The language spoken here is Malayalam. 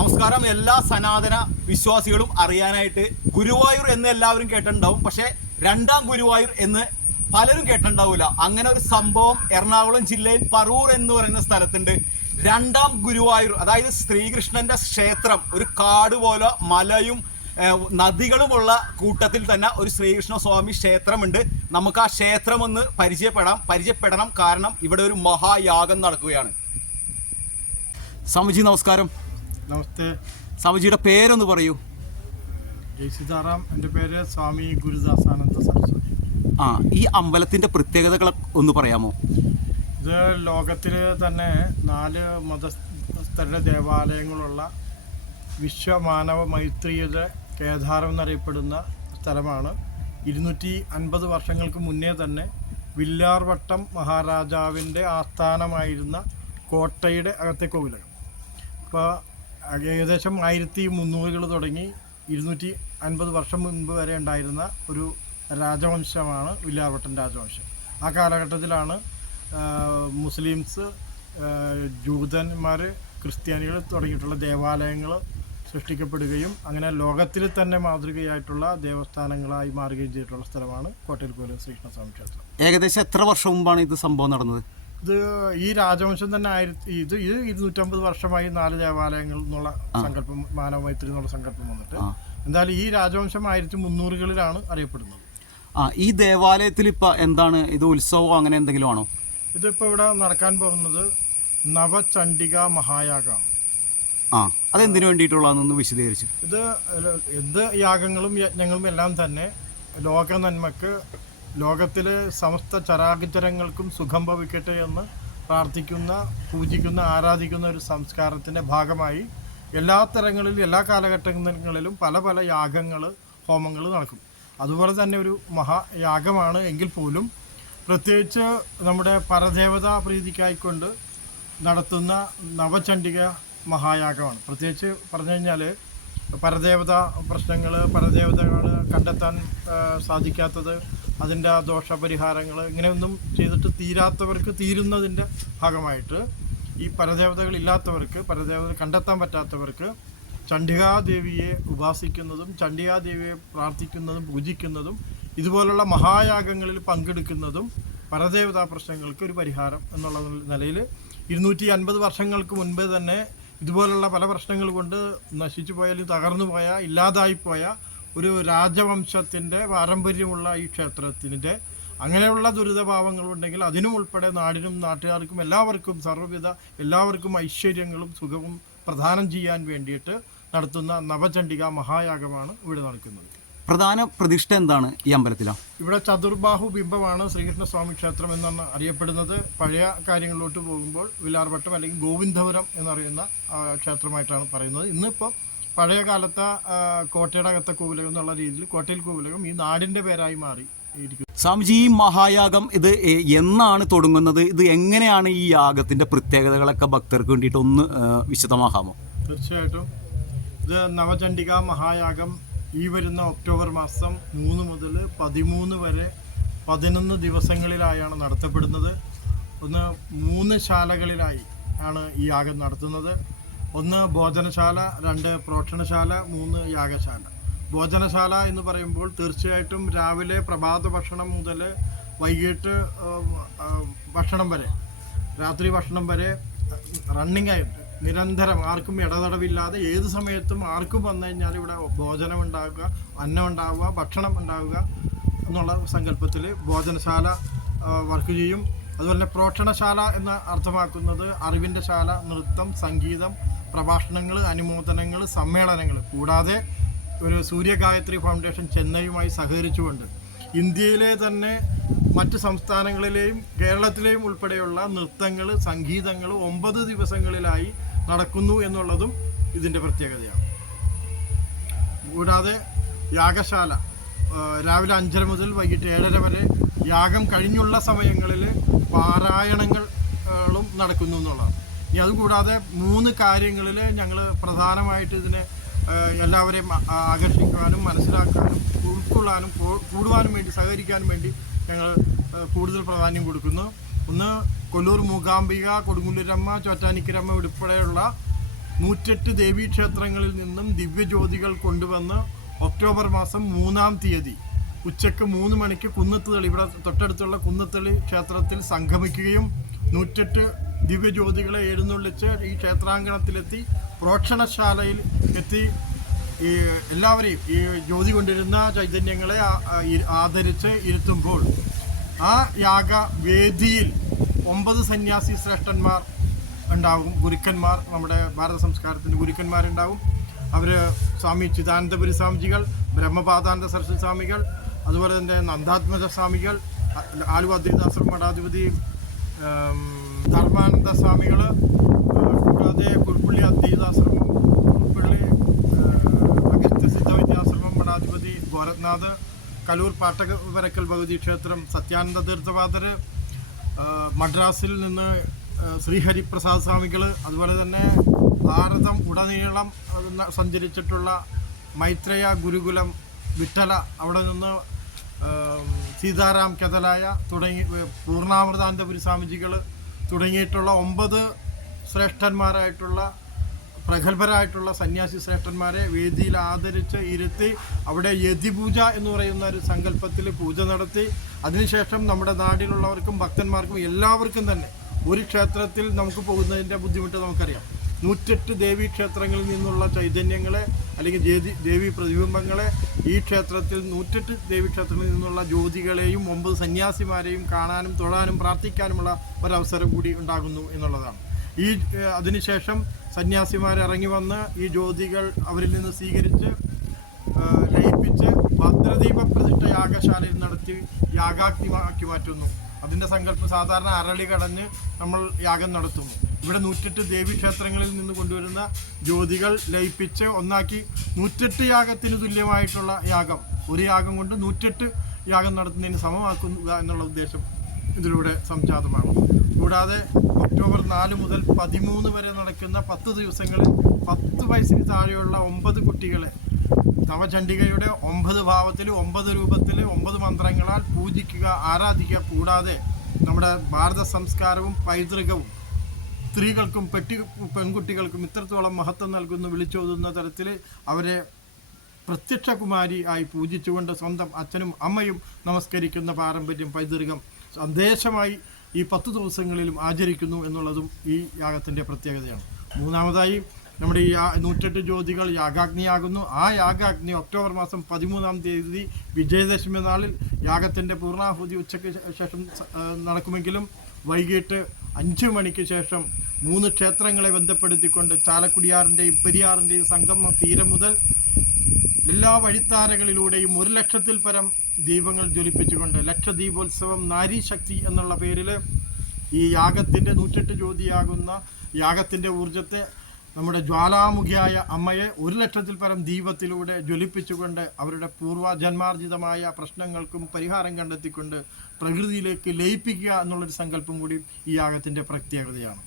നമസ്കാരം. എല്ലാ സനാതന വിശ്വാസികളും അറിയാനായിട്ട് ഗുരുവായൂർ എന്ന് എല്ലാവരും കേട്ടിട്ടുണ്ടാവും. പക്ഷേ രണ്ടാം ഗുരുവായൂർ എന്ന് പലരും കേട്ടിട്ടുണ്ടാവില്ല. അങ്ങനെ ഒരു സംഭവം എറണാകുളം ജില്ലയിൽ പറൂർ എന്ന് പറയുന്ന സ്ഥലത്തുണ്ട്. രണ്ടാം ഗുരുവായൂർ അതായത് ശ്രീകൃഷ്ണന്റെ ക്ഷേത്രം ഒരു കാട് പോലെ മലയും നദികളുമുള്ള കൂട്ടത്തിൽ തന്നെ ഒരു ശ്രീകൃഷ്ണ സ്വാമി ക്ഷേത്രമുണ്ട്. നമുക്ക് ആ ക്ഷേത്രം ഒന്ന് പരിചയപ്പെടാം. പരിചയപ്പെടണം കാരണം ഇവിടെ ഒരു മഹായാഗം നടക്കുകയാണ്. സ്വാമിജി നമസ്കാരം. നമസ്തേ. സ്വാമിജിയുടെ പേരൊന്ന് പറയൂ. ജയ് സീതാറാം എന്റെ പേര് സ്വാമി ഗുരുദാസാനന്ദ സരസ്വതി. ആ ഈ അമ്പലത്തിന്റെ പ്രത്യേകതകൾ ഒന്ന് പറയാമോ? ഇത് ലോകത്തിൽ തന്നെ നാല് മതസ്ഥരുടെ ദേവാലയങ്ങളുള്ള വിശ്വമാനവ മൈത്രിയുടെ കേദാരം എന്നറിയപ്പെടുന്ന സ്ഥലമാണ്. ഇരുന്നൂറ്റി അൻപത് വർഷങ്ങൾക്ക് മുന്നേ തന്നെ വില്ലാർവട്ടം മഹാരാജാവിന്റെ ആസ്ഥാനമായിരുന്ന കോട്ടയുടെ അകത്തെ കോവിലകം. അപ്പോൾ ഏകദേശം ആയിരത്തി മുന്നൂറുകൾ തുടങ്ങി ഇരുന്നൂറ്റി അൻപത് വർഷം മുൻപ് വരെ ഉണ്ടായിരുന്ന ഒരു രാജവംശമാണ് വില്ലാർവട്ടൻ രാജവംശം. ആ കാലഘട്ടത്തിലാണ് മുസ്ലിംസ് ജൂതന്മാർ ക്രിസ്ത്യാനികൾ തുടങ്ങിയിട്ടുള്ള ദേവാലയങ്ങൾ സൃഷ്ടിക്കപ്പെടുകയും അങ്ങനെ ലോകത്തിൽ തന്നെ മാതൃകയായിട്ടുള്ള ദേവസ്ഥാനങ്ങളായി മാറുകയും ചെയ്തിട്ടുള്ള സ്ഥലമാണ് കോട്ടയിൽ കോലം ശ്രീകൃഷ്ണസ്വാമി ക്ഷേത്രം. ഏകദേശം എത്ര വർഷം മുമ്പാണ് ഇത് സംഭവം നടന്നത്? ഇത് ഈ രാജവംശം തന്നെ ആയിരത്തി ഇത് ഇത് ഇരുന്നൂറ്റമ്പത് വർഷമായി നാല് ദേവാലയങ്ങൾ എന്നുള്ള സങ്കല്പം മാനവ മൈത്രി എന്നുള്ള സങ്കല്പം വന്നിട്ട്. എന്തായാലും ഈ രാജവംശം ആയിരത്തി മുന്നൂറുകളിലാണ് അറിയപ്പെടുന്നത്. ആ ഈ ദേവാലയത്തിൽ ഇപ്പൊ എന്താണ്? ഇത് ഉത്സവം അങ്ങനെ എന്തെങ്കിലും ആണോ? ഇതിപ്പോൾ ഇവിടെ നടക്കാൻ പോകുന്നത് നവചണ്ഡിക മഹായാഗമാണ് ആ അതെന്തിനു വേണ്ടിയിട്ടുള്ളതെന്നൊന്ന് വിശദീകരിച്ചു. ഇത് എന്ത് യാഗങ്ങളും യജ്ഞങ്ങളും എല്ലാം തന്നെ ലോക നന്മക്ക് ലോകത്തിലെ സമസ്ത ചരാചരങ്ങൾക്കും സുഖം ഭവിക്കട്ടെ എന്ന് പ്രാർത്ഥിക്കുന്ന പൂജിക്കുന്ന ആരാധിക്കുന്ന ഒരു സംസ്കാരത്തിന്റെ ഭാഗമായി എല്ലാ തരങ്ങളിലും എല്ലാ കാലഘട്ടങ്ങളിലും പല പല യാഗങ്ങൾ ഹോമങ്ങൾ നടക്കും. അതുപോലെ തന്നെ ഒരു മഹായാഗമാണ് എങ്കിൽ പോലും പ്രത്യേകിച്ച് നമ്മുടെ പരദേവതാ പ്രീതിക്കായിക്കൊണ്ട് നടത്തുന്ന നവചണ്ഡിക മഹായാഗമാണ്. പ്രത്യേകിച്ച് പറഞ്ഞു കഴിഞ്ഞാൽ പരദേവത പ്രശ്നങ്ങൾ പരദേവതകൾ കണ്ടെത്താൻ സാധിക്കാത്തത് അതിന്റെ ആ ദോഷപരിഹാരങ്ങൾ ഇങ്ങനെയൊന്നും ചെയ്തിട്ട് തീരാത്തവർക്ക് തീരുന്നതിന്റെ ഭാഗമായിട്ട് ഈ പരദേവതകൾ ഇല്ലാത്തവർക്ക് പരദേവത കണ്ടെത്താൻ പറ്റാത്തവർക്ക് ചണ്ഡികാദേവിയെ ഉപാസിക്കുന്നതും ചണ്ഡികാദേവിയെ പ്രാർത്ഥിക്കുന്നതും പൂജിക്കുന്നതും ഇതുപോലുള്ള മഹായാഗങ്ങളിൽ പങ്കെടുക്കുന്നതും പരദേവതാ പ്രശ്നങ്ങൾക്ക് ഒരു പരിഹാരം എന്നുള്ള നിലയിൽ ഇരുന്നൂറ്റി അൻപത് വർഷങ്ങൾക്ക് മുൻപ് തന്നെ ഇതുപോലുള്ള പല പ്രശ്നങ്ങൾ കൊണ്ട് നശിച്ചു പോയാലും തകർന്നു പോയ ഇല്ലാതായി പോയ ഒരു രാജവംശത്തിന്റെ പാരമ്പര്യമുള്ള ഈ ക്ഷേത്രത്തിന്റെ അങ്ങനെയുള്ള ദുരിതഭാവങ്ങളുണ്ടെങ്കിൽ അതിനും ഉൾപ്പെടെ നാടിനും നാട്ടുകാർക്കും എല്ലാവർക്കും സർവവിധ എല്ലാവർക്കും ഐശ്വര്യങ്ങളും സുഖവും പ്രദാനം ചെയ്യാൻ വേണ്ടിയിട്ട് നടത്തുന്ന നവചണ്ഡിക മഹായാഗമാണ് ഇവിടെ നടക്കുന്നത്. പ്രധാന പ്രതിഷ്ഠ എന്താണ് ഈ അമ്പലത്തിലാ? ഇവിടെ ചതുർബാഹു ബിംബമാണ് ശ്രീകൃഷ്ണസ്വാമി ക്ഷേത്രം എന്നാണ് അറിയപ്പെടുന്നത്. പഴയ കാര്യങ്ങളിലോട്ട് പോകുമ്പോൾ വിലാർവട്ടം അല്ലെങ്കിൽ ഗോവിന്ദപുരം എന്നറിയുന്ന ക്ഷേത്രമായിട്ടാണ് പറയുന്നത്. ഇന്നിപ്പോൾ പഴയ കാലത്തെ കോട്ടയുടെ അകത്തെ കോവിലകം എന്നുള്ള രീതിയിൽ കോട്ടയിൽ കോവിലകം ഈ നാടിന്റെ പേരായി മാറി സ്വാമിജി ഈ മഹായാഗം ഇത് എന്നാണ് തുടങ്ങുന്നത്? ഇത് എങ്ങനെയാണ് ഈ യാഗത്തിന്റെ പ്രത്യേകതകളൊക്കെ ഭക്തർക്ക് വേണ്ടിയിട്ട് ഒന്ന് വിശദമാക്കാമോ? തീർച്ചയായിട്ടും. ഇത് നവചണ്ഡിക മഹായാഗം ഈ വരുന്ന ഒക്ടോബർ മാസം മൂന്ന് മുതൽ പതിമൂന്ന് വരെ പതിനൊന്ന് ദിവസങ്ങളിലായാണ് നടത്തപ്പെടുന്നത്. ഒന്ന് മൂന്ന് ശാലകളിലായി ആണ് ഈ യാഗം നടത്തുന്നത്. ഒന്ന് ഭോജനശാല രണ്ട് പ്രോക്ഷണശാല മൂന്ന് യാഗശാല. ഭോജനശാല എന്ന് പറയുമ്പോൾ തീർച്ചയായിട്ടും രാവിലെ പ്രഭാത ഭക്ഷണം മുതൽ വൈകിട്ട് ഭക്ഷണം വരെ രാത്രി ഭക്ഷണം വരെ റണ്ണിങ് ആയിട്ട് നിരന്തരം ആർക്കും ഇടതടവില്ലാതെ ഏത് സമയത്തും ആർക്കും വന്നു കഴിഞ്ഞാൽ ഇവിടെ ഭോജനം ഉണ്ടാവുക അന്നം ഉണ്ടാവുക ഭക്ഷണം ഉണ്ടാവുക എന്നുള്ള സങ്കല്പത്തിൽ ഭോജനശാല വർക്ക് ചെയ്യും. അതുപോലെ തന്നെ പ്രോക്ഷണശാല എന്ന് അർത്ഥമാക്കുന്നത് അറിവിന്റെ ശാല നൃത്തം സംഗീതം പ്രഭാഷണങ്ങൾ അനുമോദനങ്ങൾ സമ്മേളനങ്ങൾ കൂടാതെ ഒരു സൂര്യഗായത്രി ഫൗണ്ടേഷൻ ചെന്നൈയുമായി സഹകരിച്ചുകൊണ്ട് ഇന്ത്യയിലെ തന്നെ മറ്റ് സംസ്ഥാനങ്ങളിലെയും കേരളത്തിലെയും ഉൾപ്പെടെയുള്ള നൃത്തങ്ങൾ സംഗീതങ്ങൾ ഒമ്പത് ദിവസങ്ങളിലായി നടക്കുന്നു എന്നുള്ളതും ഇതിന്റെ പ്രത്യേകതയാണ്. കൂടാതെ യാഗശാല രാവിലെ അഞ്ചര മുതൽ വൈകിട്ട് ഏഴര വരെ യാഗം കഴിഞ്ഞുള്ള സമയങ്ങളിൽ പാരായണങ്ങളും നടക്കുന്നു എന്നുള്ളതാണ്. ഇനി അതുകൂടാതെ മൂന്ന് കാര്യങ്ങളിൽ ഞങ്ങൾ പ്രധാനമായിട്ട് ഇതിനെ എല്ലാവരെയും ആകർഷിക്കാനും മനസ്സിലാക്കാനും ഉൾക്കൊള്ളാനും കൂടുവാനും വേണ്ടി സഹകരിക്കാനും വേണ്ടി ഞങ്ങൾ കൂടുതൽ പ്രാധാന്യം കൊടുക്കുന്നു. ഒന്ന് കൊല്ലൂർ മൂകാംബിക കൊടുങ്ങുല്ലൂരമ്മ ചോറ്റാനിക്കരമ്മ ഉൾപ്പെടെയുള്ള നൂറ്റെട്ട് ദേവീക്ഷേത്രങ്ങളിൽ നിന്നും ദിവ്യജ്യോതികൾ കൊണ്ടുവന്ന് ഒക്ടോബർ മാസം മൂന്നാം തീയതി ഉച്ചയ്ക്ക് മൂന്ന് മണിക്ക് കുന്നത്തുതളി ഇവിടെ തൊട്ടടുത്തുള്ള കുന്നത്തളി ക്ഷേത്രത്തിൽ സംഗമിക്കുകയും നൂറ്റെട്ട് ദിവ്യജ്യോതികളെ എഴുന്നള്ളിച്ച് ഈ ക്ഷേത്രാങ്കണത്തിലെത്തി പ്രോക്ഷണശാലയിൽ എത്തി ഈ എല്ലാവരെയും ഈ ജ്യോതി കൊണ്ടിരുന്ന ചൈതന്യങ്ങളെ ആദരിച്ച് ഇരുത്തുമ്പോൾ ആ യാഗ വേദിയിൽ ഒമ്പത് സന്യാസി ശ്രേഷ്ഠന്മാർ ഉണ്ടാവും ഗുരുക്കന്മാർ നമ്മുടെ ഭാരത സംസ്കാരത്തിന്റെ ഗുരുക്കന്മാരുണ്ടാവും. അവർ സ്വാമി ചിദാനന്ദപുരി സ്വാമിജികൾ ബ്രഹ്മപാദാനന്ദ സരസ്വതി സ്വാമികൾ അതുപോലെ തന്നെ നന്ദാത്മജ സ്വാമികൾ ആലുവ മഠാധിപതി ധർമാനന്ദ സ്വാമികൾ കൂടാതെ കുൽപ്പള്ളി അദ്വൈതാശ്രമം കുൽപ്പള്ളി അഗസ്ത്യ സിദ്ധവിദ്യാശ്രമം മഠാധിപതി ഗോരഖ്നാഥ് കലൂർ പാട്ടവരക്കൽ ഭഗവതി ക്ഷേത്രം സത്യാനന്ദ തീർത്ഥപാദര് ആ, മദ്രാസിൽ നിന്ന് ശ്രീഹരിപ്രസാദ് സ്വാമികൾ അതുപോലെ തന്നെ ഭാരതം ഉടനീളം സഞ്ചരിച്ചിട്ടുള്ള മൈത്രേയ ഗുരുകുലം വിട്ടല അവിടെ നിന്ന് സീതാറാം കെതലായ തുടങ്ങി പൂർണാമൃതാനന്ദപുരി സ്വാമിജികൾ തുടങ്ങിയിട്ടുള്ള ഒമ്പത് ശ്രേഷ്ഠന്മാരായിട്ടുള്ള പ്രഗത്ഭരായിട്ടുള്ള സന്യാസി ശ്രേഷ്ഠന്മാരെ വേദിയിൽ ആദരിച്ച് ഇരുത്തി അവിടെ യതിപൂജ എന്ന് പറയുന്ന ഒരു സങ്കല്പത്തിൽ പൂജ നടത്തി. അതിനുശേഷം നമ്മുടെ നാട്ടിലുള്ളവർക്കും ഭക്തന്മാർക്കും എല്ലാവർക്കും തന്നെ ഒരു ക്ഷേത്രത്തിൽ നമുക്ക് പോകുന്നതിന്റെ ബുദ്ധിമുട്ട് നമുക്കറിയാം. നൂറ്റെട്ട് ദേവീ ക്ഷേത്രങ്ങളിൽ നിന്നുള്ള ചൈതന്യങ്ങളെ അല്ലെങ്കിൽ ദേവി പ്രതിബിംബങ്ങളെ ഈ ക്ഷേത്രത്തിൽ നൂറ്റെട്ട് ദേവി ക്ഷേത്രങ്ങളിൽ നിന്നുള്ള ജ്യോതികളെയും ഒമ്പത് സന്യാസിമാരെയും കാണാനും തൊഴാനും പ്രാർത്ഥിക്കാനുമുള്ള ഒരവസരം കൂടി ഉണ്ടാകുന്നു എന്നുള്ളതാണ്. ഈ അതിനുശേഷം സന്യാസിമാർ ഇറങ്ങി വന്ന് ഈ ജ്യോതികൾ അവരിൽ നിന്ന് സ്വീകരിച്ച് ലയിപ്പിച്ച് ഭദ്രദീപ പ്രതിഷ്ഠ യാഗശാലയിൽ നടത്തി യാഗാഗ്നിമാക്കി മാറ്റുന്നു. അതിന്റെ സങ്കല്പം സാധാരണ അരളി കടഞ്ഞ് നമ്മൾ യാഗം നടത്തും. ഇവിടെ നൂറ്റെട്ട് ദേവീക്ഷേത്രങ്ങളിൽ നിന്ന് കൊണ്ടുവരുന്ന ജ്യോതികൾ ലയിപ്പിച്ച് ഒന്നാക്കി നൂറ്റെട്ട് യാഗത്തിന് തുല്യമായിട്ടുള്ള യാഗം. ഒരു യാഗം കൊണ്ട് നൂറ്റെട്ട് യാഗം നടത്തുന്നതിന് സമമാക്കുക എന്നുള്ള ഉദ്ദേശം ഇതിലൂടെ സംജാതമാണ്. കൂടാതെ ഒക്ടോബർ നാല് മുതൽ പതിമൂന്ന് വരെ നടക്കുന്ന പത്ത് ദിവസങ്ങളിൽ പത്ത് വയസ്സിന് താഴെയുള്ള ഒമ്പത് കുട്ടികളെ നവചണ്ഡികയുടെ ഒമ്പത് ഭാവത്തിൽ ഒമ്പത് രൂപത്തിൽ ഒമ്പത് മന്ത്രങ്ങളാൽ പൂജിക്കുക ആരാധിക്കുക കൂടാതെ നമ്മുടെ ഭാരത സംസ്കാരവും പൈതൃകവും സ്ത്രീകൾക്കും പെട്ടി പെൺകുട്ടികൾക്കും ഇത്രത്തോളം മഹത്വം നൽകുന്നു വിളിച്ചോതുന്ന തരത്തിൽ അവരെ പ്രത്യക്ഷ കുമാരി ആയി പൂജിച്ചുകൊണ്ട് സ്വന്തം അച്ഛനും അമ്മയും നമസ്കരിക്കുന്ന പാരമ്പര്യം പൈതൃകം സന്ദേശമായി ഈ പത്ത് ദിവസങ്ങളിലും ആചരിക്കുന്നു എന്നുള്ളതും ഈ യാഗത്തിന്റെ പ്രത്യേകതയാണ്. മൂന്നാമതായി നമ്മുടെ ഈ നൂറ്റെട്ട് ജ്യോതികൾ യാഗാഗ്നിയാകുന്നു. ആ യാഗാഗ്നി ഒക്ടോബർ മാസം പതിമൂന്നാം തീയതി വിജയദശമി നാളിൽ യാഗത്തിന്റെ പൂർണാഹുതി ഉച്ചയ്ക്ക് ശേഷം നടക്കുമെങ്കിലും വൈകിട്ട് അഞ്ച് മണിക്ക് ശേഷം മൂന്ന് ക്ഷേത്രങ്ങളെ ബന്ധപ്പെടുത്തിക്കൊണ്ട് ചാലക്കുടിയാറിന്റെയും പെരിയാറിന്റെയും സംഗമ തീരം മുതൽ എല്ലാ വഴിത്താരകളിലൂടെയും ഒരു ലക്ഷത്തിൽ പരം ദീപങ്ങൾ ജ്വലിപ്പിച്ചുകൊണ്ട് ലക്ഷദീപോത്സവം നാരീശക്തി എന്നുള്ള പേരിൽ ഈ യാഗത്തിന്റെ നൂറ്റെട്ട് ജ്യോതിയാകുന്ന യാഗത്തിന്റെ ഊർജത്തെ നമ്മുടെ ജ്വാലാമുഖിയായ അമ്മയെ ഒരു ലക്ഷത്തിൽ പരം ദീപത്തിലൂടെ ജ്വലിപ്പിച്ചുകൊണ്ട് അവരുടെ പൂർവജന്മാർജിതമായ പ്രശ്നങ്ങൾക്കും പരിഹാരം കണ്ടെത്തിക്കൊണ്ട് പ്രകൃതിയിലേക്ക് ലയിപ്പിക്കുക എന്നുള്ളൊരു സങ്കല്പം കൂടി ഈ യാഗത്തിന്റെ പ്രത്യേകതയാണ്.